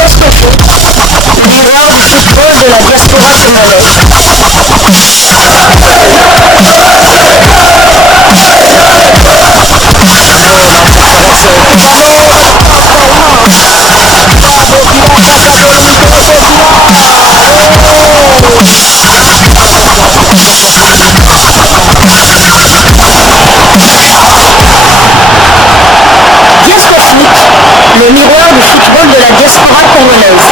Diasco Foot, miroir du football de la diaspora congolaise. Diasco Foot, le miroir du football de la diaspora congolaise.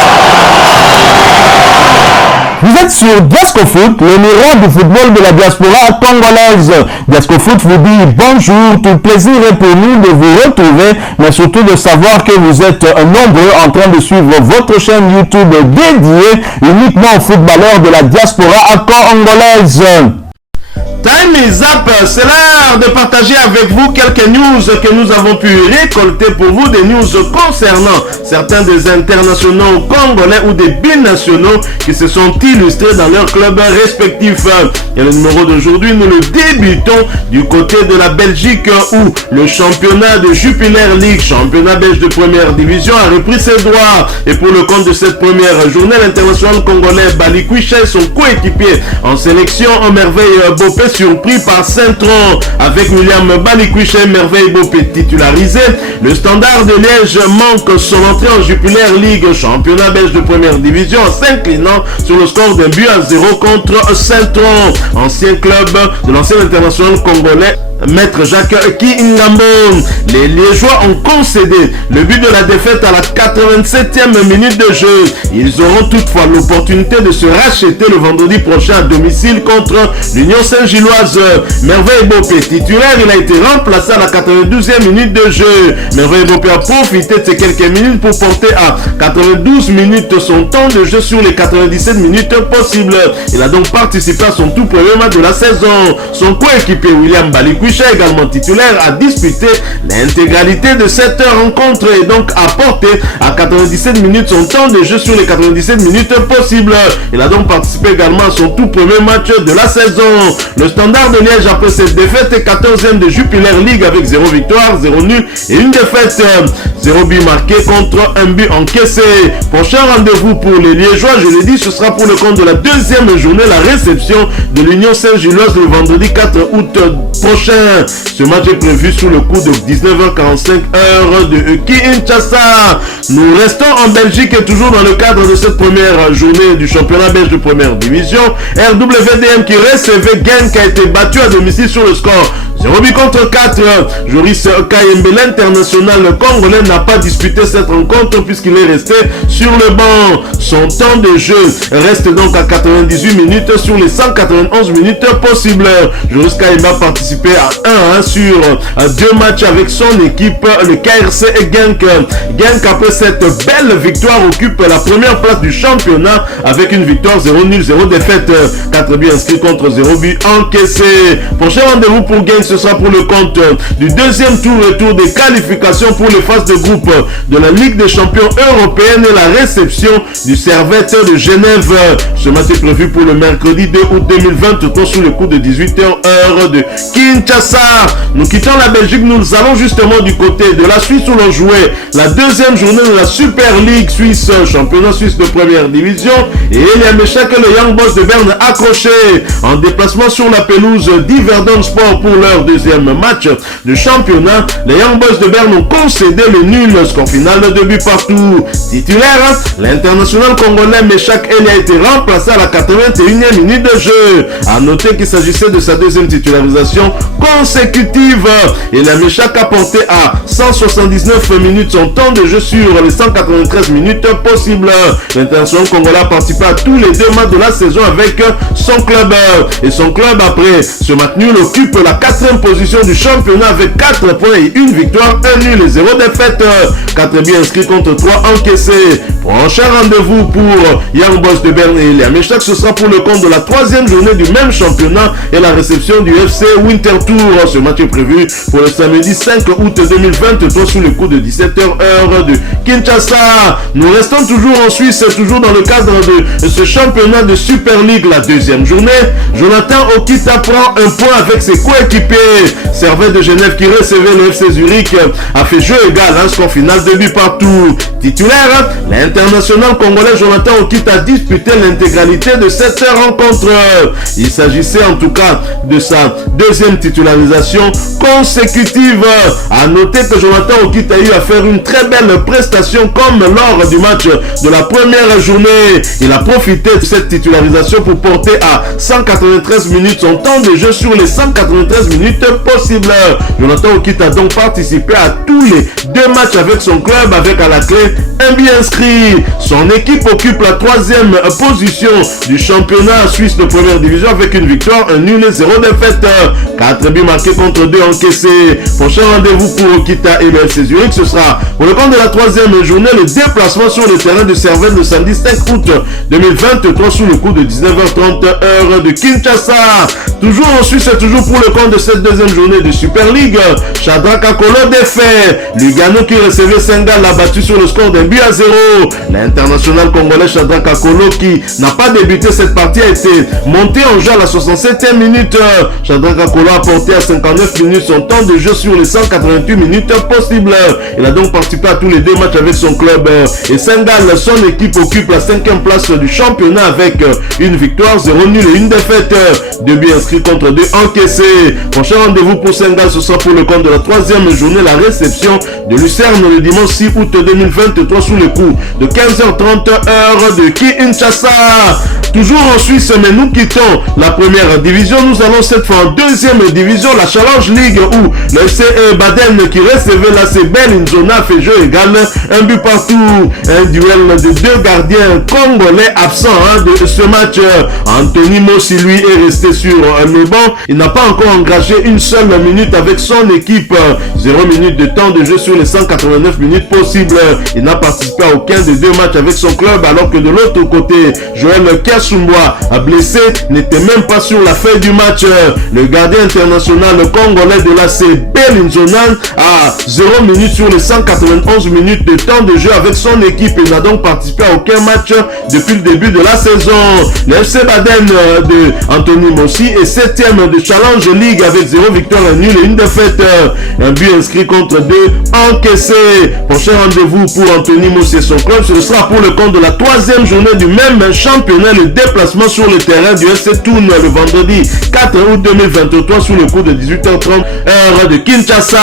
Vous êtes sur Diasco Foot, le miroir du football de la diaspora congolaise. Diasco Foot vous dit bonjour, tout plaisir est pour nous de vous retrouver, mais surtout de savoir que vous êtes nombreux en train de suivre votre chaîne YouTube dédiée uniquement aux footballeurs de la diaspora congolaise. Time is up, c'est l'heure de partager avec vous quelques news que nous avons pu récolter pour vous, des news concernant certains des internationaux congolais ou des binationaux qui se sont illustrés dans leurs clubs respectifs. Et le numéro d'aujourd'hui, nous le débutons du côté de la Belgique où le championnat de Jupiler League, championnat belge de première division, a repris ses droits. Et pour le compte de cette première journée, l'international congolais Balikwisha et son coéquipier en sélection en Merveille Bopé surpris par Saint-Tron avec William Balikwisha et Merveille Bopé titularisé. Le Standard de Liège manque son entrée en Jupiler League, championnat belge de première division, en s'inclinant sur le score d'un but à 0 contre Saint-Tron, ancien club de l'ancien international congolais Maître Jacques Kingambo. Les Liégeois ont concédé le but de la défaite à la 87e minute de jeu. Ils auront toutefois l'opportunité de se racheter le vendredi prochain à domicile contre l'Union Saint-Gilloise. Merveille Bopé titulaire, il a été remplacé à la 92e minute de jeu. Merveille Bopé a profité de ces quelques minutes pour porter à 92 minutes son temps de jeu sur les 97 minutes possibles. Il a donc participé à son tout premier match de la saison. Son coéquipier William Balikwisha, également titulaire, a disputé l'intégralité de cette rencontre et donc a porté à 97 minutes son temps de jeu sur les 97 minutes possibles. Il a donc participé également à son tout premier match de la saison. Le Standard de Liège, après cette défaite, est 14e de Jupiler League avec 0 victoire, 0 nul et une défaite. 0 but marqué contre un but encaissé. Prochain rendez-vous pour les Liégeois, je l'ai dit, ce sera pour le compte de la deuxième journée, la réception de l'Union Saint-Gilloise le vendredi 4 août prochain. Ce match est prévu sous le coup de 19h45 heure de Kinshasa. Nous restons en Belgique et toujours dans le cadre de cette première journée du championnat belge de première division. RWDM qui recevait Genk a été battu à domicile sur le score 0 but contre 4. Joris Kayembe, l'international congolais, n'a pas disputé cette rencontre puisqu'il est resté sur le banc. Son temps de jeu reste donc à 98 minutes sur les 191 minutes possibles. Joris Kayembe a participé à 1-1 sur 2 matchs avec son équipe, le KRC et Genk. Genk, après cette belle victoire, occupe la première place du championnat avec une victoire 0 nul 0 défaite. 4 buts inscrits contre 0 but encaissé. Prochain rendez-vous pour Genk, ce sera pour le compte du deuxième retour des qualifications pour les phases de groupe de la Ligue des champions européenne et la réception du Servette de Genève. Ce match est prévu pour le mercredi 2 août 2023 sous le coup de 18h heure de Kinshasa. Nous quittons la Belgique, nous allons justement du côté de la Suisse où l'on jouait la deuxième journée de la Super League Suisse, championnat suisse de première division, et Elia Meshak et le Young Boys de Berne accrochés en déplacement sur la pelouse d'Iverdon Sport pour leur deuxième match de championnat. Les Young Boys de Berne ont concédé le nul, score final de 2 buts partout. Titulaire, l'international congolais Meshak Elia a été remplacé à la 81e minute de jeu. A noter qu'il s'agissait de sa deuxième titularisation consécutive. Et la Meshak a porté à 179 minutes son temps de jeu sur les 193 minutes possibles. L'international congolais a participé à tous les 2 matchs de la saison avec son club. Et son club, après ce match nul, occupe la 4e position du championnat avec 4 points et 1 victoire, 1 nul et 0 défaite. 4 buts inscrits contre 3 encaissés. Prochain rendez-vous pour Young Boys de Berne et les Meshak, ce sera pour le compte de la 3e journée du même championnat et la réception du FC Winterthur. Ce match est prévu pour le samedi 5 août 2023 sous le coup de 17h heure de Kinshasa. Nous restons toujours en Suisse, toujours dans le cadre de ce championnat de Super League, la deuxième journée. Jonathan Okita prend un point avec ses coéquipiers. Servette de Genève qui recevait le FC Zurich a fait jeu égal, un score final 2 buts partout. titulaire. L'international congolais Jonathan Okita a disputé l'intégralité de cette rencontre. Il s'agissait en tout cas de sa deuxième titularisation consécutive. À noter que Jonathan Okita a eu à faire une très belle prestation comme lors du match de la première journée. Il a profité de cette titularisation pour porter à 193 minutes son temps de jeu sur les 193 minutes possibles. Jonathan Okita a donc participé à tous les deux matchs avec son club, avec à la clé un but inscrit. Son équipe occupe la 3e position du championnat suisse de première division avec une victoire, un nul et 0 défaite. 4 buts marqués contre 2 encaissés. Prochain rendez-vous pour Okita et le FC Zurich, ce sera pour le compte de la 3e journée, le déplacement sur le terrain de Servette le samedi 5 août 2023 sous le coup de 19h30 heure de Kinshasa. Toujours en Suisse, toujours pour le compte de cette deuxième journée de Super League, Shadrack Akolo défait. Lugano qui recevait Sengal l'a battu sur le score d'un but à 0. L'international congolais Shadrack Akolo qui n'a pas débuté cette partie a été monté en jeu à la 67e minute. Shadrack Akolo a porté à 59 minutes son temps de jeu sur les 188 minutes possibles. Il a donc participé à tous les deux matchs avec son club. Et Sengal, son équipe occupe la 5e place du championnat avec une victoire, 0 nul et une défaite. 2 buts inscrits contre 2 encaissés. Prochain rendez-vous pour Sengal, ce sera pour le compte de la 3e journée, la réception de Lucerne le dimanche 6 août 2023 sous le coup de 15h30 heure de Kinshasa. Toujours en Suisse, mais nous quittons la première division. Nous allons cette fois en 2e division, la Challenge League, où le FC Baden qui recevait la CBL Inzona fait jeu égal, un but partout. Un duel de deux gardiens congolais absents de ce match. Anthony Mossi, lui, est resté sur le banc. Il n'a pas encore engagé une seule minute avec son équipe. 0 minute de temps de jeu sur les 189 minutes possibles. Il n'a participé à aucun des deux matchs avec son club, alors que de l'autre côté, Joël Kasumwa, blessé, n'était même pas sur la feuille du match. Le gardien international congolais de l'AC Belinzona a 0 minute sur les 191 minutes de temps de jeu avec son équipe. Il n'a donc participé à aucun match depuis le début de la saison. Le FC Baden de Anthony Mossi est 7e de Challenge League avec 0 victoire, un nul et une défaite. Un but inscrit contre 2 encaissés. Prochain rendez-vous pour Anthony Mossi et son club, ce sera pour le compte de la 3e journée du même championnat, le déplacement sur le terrain du FC Thun le vendredi 4 août 2023 sous le coup de 18h30 heure de Kinshasa.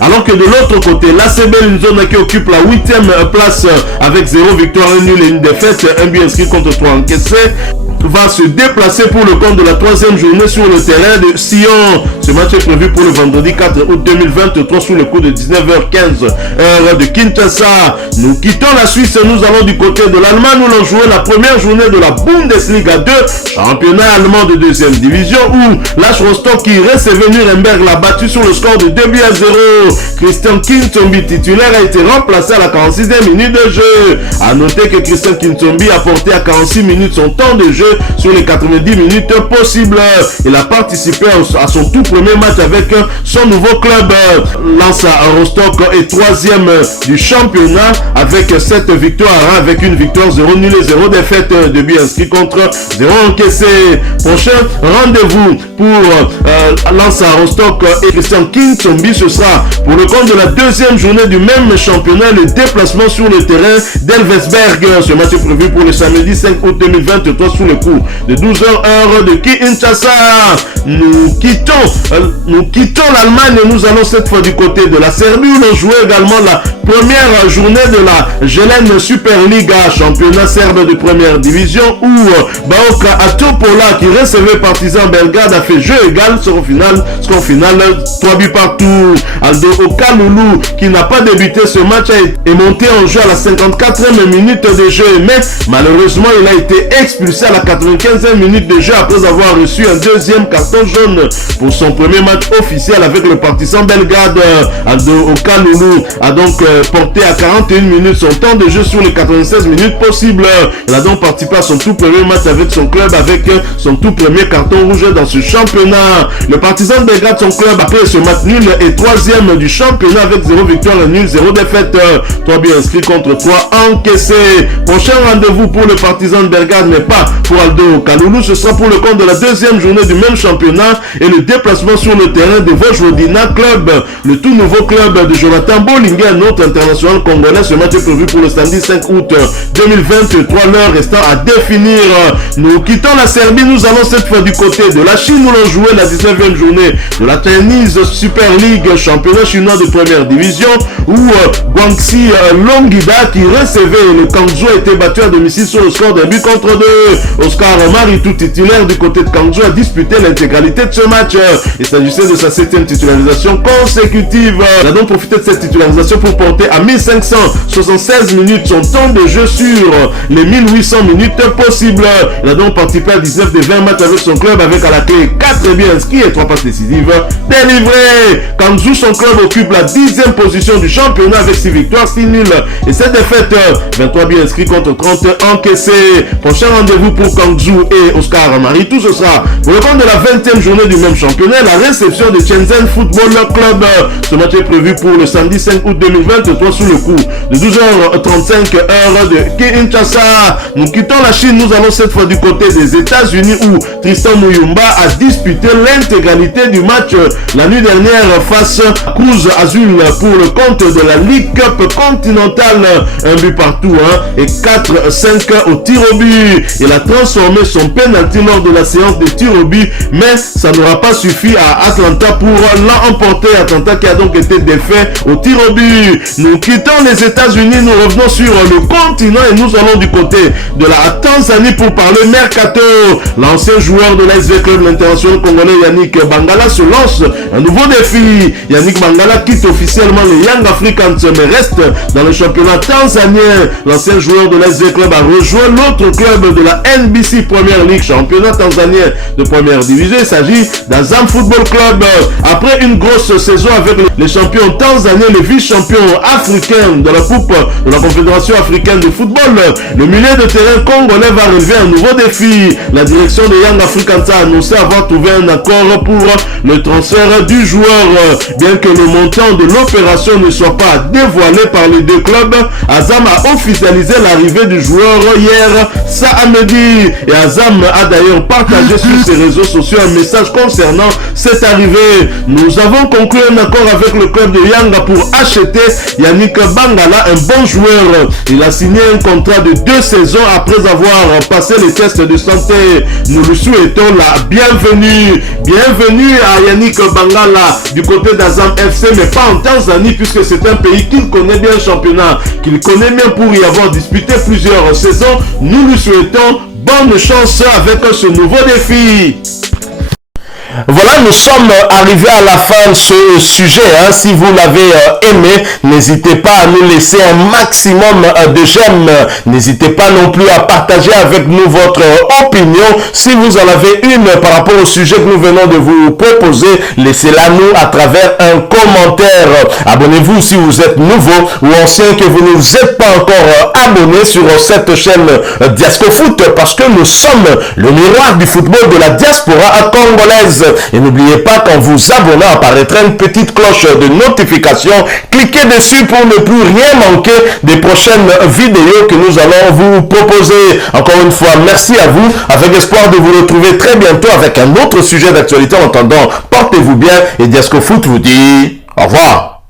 Alors que de l'autre côté, l'ACB Linzona qui occupe la 8e place avec 0 victoire, un nul et une défaite, un but inscrit contre 3 encaissés, va se déplacer pour le compte de la 3e journée sur le terrain de Sion. Ce match est prévu pour le vendredi 4 août 2023 sous le coup de 19h15 heure de Kinshasa. Nous quittons la Suisse, nous allons du côté de l'Allemagne où l'on jouait la première journée de la Bundesliga 2, championnat allemand de 2e division, où l'Asch Rostock qui recevait Nuremberg l'a battu sur le score de 2 buts à 0. Christian Kintombi, titulaire, a été remplacé à la 46e minute de jeu. A noter que Christian Kintombi a porté à 46 minutes son temps de jeu sur les 90 minutes possibles. Il a participé à son tout premier match avec son nouveau club. Lance Rostock est 3e du championnat avec 7 victoires, avec une victoire, 0 nul et 0 défaite, de buts inscrits contre 0 encaissé. Prochain rendez-vous pour Lance Rostock et Christian Kintombi, ce sera pour le compte de la 2e journée du même championnat, le déplacement sur le terrain d'Elvesberg. Ce match est prévu pour le samedi 5 août 2023 sous le coup de 12h heure de Kinshasa. Nous quittons l'Allemagne et nous allons cette fois du côté de la Serbie où l'on jouait également la première journée de la Jelen Superliga, championnat serbe de première division, où Baoka Atopola qui recevait Partizan Belgrade a fait jeu égal, score final 3 buts partout. Aldo Okalulu qui n'a pas débuté ce match est monté en jeu à la 54e minute de jeu, mais malheureusement il a été expulsé à la 95e minute de jeu après avoir reçu un deuxième carton jaune pour son premier match officiel avec le Partizan Belgrade. Aldo Okalulu a donc porté à 41 minutes son temps de jeu sur les 96 minutes possibles. Il a donc participé à son tout premier match avec son club avec son tout premier carton rouge dans ce championnat. Le Partizan Belgrade, son club, après ce match nul, est 3e du championnat avec 0 victoire, 1 nul, 0 défaite, 3 buts inscrits contre 3 encaissés. Prochain rendez-vous pour le Partizan Belgrade n'est pas pour Aldo Okalulu, ce sera pour le compte de la 2e journée du même championnat et le déplacement sur le terrain de Vojvodina Club, le tout nouveau club de Jonathan Bollinger, un autre international congolais. Ce match est prévu pour le samedi 5 août 2023, l'heure restant à définir. Nous quittons la Serbie, nous allons cette fois du côté de la Chine. Nous allons jouer la 19e journée de la Tennis Super League, championnat chinois de première division, où Guangxi Longida, qui recevait le Kangzhou, a été battu à domicile sur le score d'un but contre 2. Oscar Maritou, titulaire du côté de Kangzhou, a disputé l'intégralité de ce match. Il s'agissait de sa 7e titularisation consécutive. Il a donc profité de cette titularisation pour porter à 1576 minutes son temps de jeu sur les 1800 minutes possibles. Il a donc participé à 19 des 20 matchs avec son club, avec à la clé 4 buts inscrits et 3 passes décisives délivrées. Kangzhou, son club, occupe la 10e position du championnat avec 6 victoires, 6 nuls et 7 défaites. 23 buts inscrits contre 30 encaissés. Prochain rendez-vous pour Kangzhou et Oscar Maritou, ce sera pour le compte de la 20e journée du même championnat, la réception de Shenzhen Football Club. Ce match est prévu pour le samedi 5 août 2023 sous le coup de 12h35 heure de Kinshasa. Nous quittons la Chine, nous allons cette fois du côté des États-Unis où Tristan Muyumba a disputé l'intégralité du match la nuit dernière face à Cruz Azul pour le compte de la League Cup continentale. Un but partout et 4-5 au tir au but. Il a transformé son penalty lors de la séance de tir au but, mais ça n'aura pas suffi à Atlanta pour l'emporter. Atlanta qui a donc été défait au tir au but. Nous quittons les États-Unis, nous revenons sur le continent et nous allons du côté de la Tanzanie pour parler mercato. L'ancien joueur de l'ASV Club, l'international congolais Yannick Bangala se lance un nouveau défi. Yannick Bangala quitte officiellement les Young Africans mais reste dans le championnat tanzanien. L'ancien joueur de l'ASV Club a rejoint l'autre club de la NBC Premier League, championnat tanzanien de première division. Il s'agit d'Azam Football Club. Après une grosse saison avec les champions tanzaniens, les vice-champions africains de la Coupe de la Confédération africaine de football, le milieu de terrain congolais va relever un nouveau défi. La direction de Young Africans a annoncé avoir trouvé un accord pour le transfert du joueur. Bien que le montant de l'opération ne soit pas dévoilé par les deux clubs, Azam a officialisé l'arrivée du joueur hier, samedi. Et Azam a d'ailleurs partagé sur ses réseaux sociaux un message concernant cette arrivée. Nous avons conclu un accord avec le club de Yanga pour acheter Yannick Bangala, un bon joueur. Il a signé un contrat de 2 saisons après avoir passé les tests de santé. Nous lui souhaitons la bienvenue. Bienvenue à Yannick Bangala du côté d'Azam FC, mais pas en Tanzanie puisque c'est un pays qu'il connaît bien, le championnat qu'il connaît bien pour y avoir disputé plusieurs saisons. Nous lui souhaitons bonne chance avec ce nouveau défi. Voilà, nous sommes arrivés à la fin de ce sujet. Si vous l'avez aimé, n'hésitez pas à nous laisser un maximum de j'aime. N'hésitez pas non plus à partager avec nous votre opinion. Si vous en avez une par rapport au sujet que nous venons de vous proposer, laissez-la nous à travers un commentaire. Abonnez-vous si vous êtes nouveau ou ancien que vous ne vous êtes pas encore abonné sur cette chaîne Diasco Foot, parce que nous sommes le miroir du football de la diaspora congolaise. Et n'oubliez pas qu'en vous abonnant apparaîtra une petite cloche de notification. Cliquez dessus pour ne plus rien manquer des prochaines vidéos que nous allons vous proposer. Encore une fois, merci à vous, avec espoir de vous retrouver très bientôt avec un autre sujet d'actualité. En attendant, portez-vous bien et Diasco Foot vous dit au revoir.